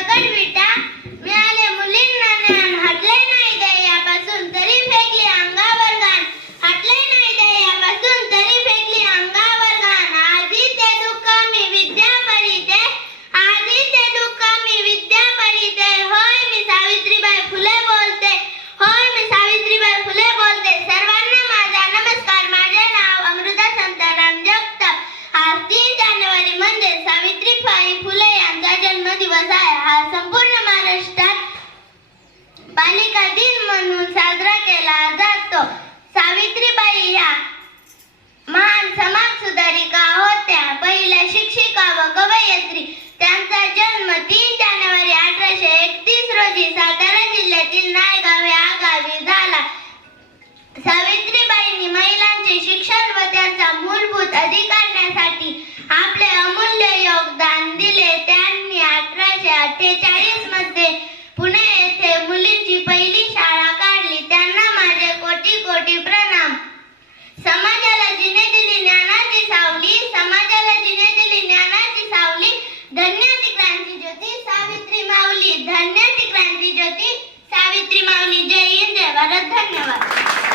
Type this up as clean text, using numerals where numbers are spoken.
दगड विटा मिळाले मुलींना ज्ञान हटले नाही ध्येयापासून तरी फेकली अंगावर घाण हटले नाही ध्येयापासून तरी फेकली अंगावर घाण आधी ते दुःख मी विद्या परिते आधी ते दुःख मी विद्या परिते होय मी सावित्रीबाई फुले बोलते होय मी सावित्रीबाई फुले बोलते सर्वांना माझा नमस्कार माझे नाव अमृता संताराम जगताप आज 3 जानेवारी म्हणजे सावित्रीबाई फुले यांचा जन्मदिवस आहे हा संपूर्ण महाराष्ट्रात बालिका दिन म्हणून साजरा केला जातो सावित्रीबाई या महान समाज सुधारिका होत्या पहिल्या शिक्षिका व कवयित्री त्यांचा जन्म 3 जानेवारी 1831 रोजी सातारा जिल्ह्यातील नायगाव या गावी झाला सावित्रीबाईंनी महिलांचे शिक्षण व त्यांचा मूलभूत अधिकारांसाठी आपले अमूल्य योगदान दिले त्यांनी 1848 मध्ये पुणे येथे मुलींची पहिली शाळा काढली त्यांना माझे कोटी कोटी प्रणाम समाजाला जिने दिली ज्ञानाची सावली समाजाला जिने दिली ज्ञानाची सावली धन्य ती क्रांती ज्योती सावित्री माऊली धन्य ती क्रांती ज्योती सावित्री माऊली जय हिंद जय भारत धन्यवाद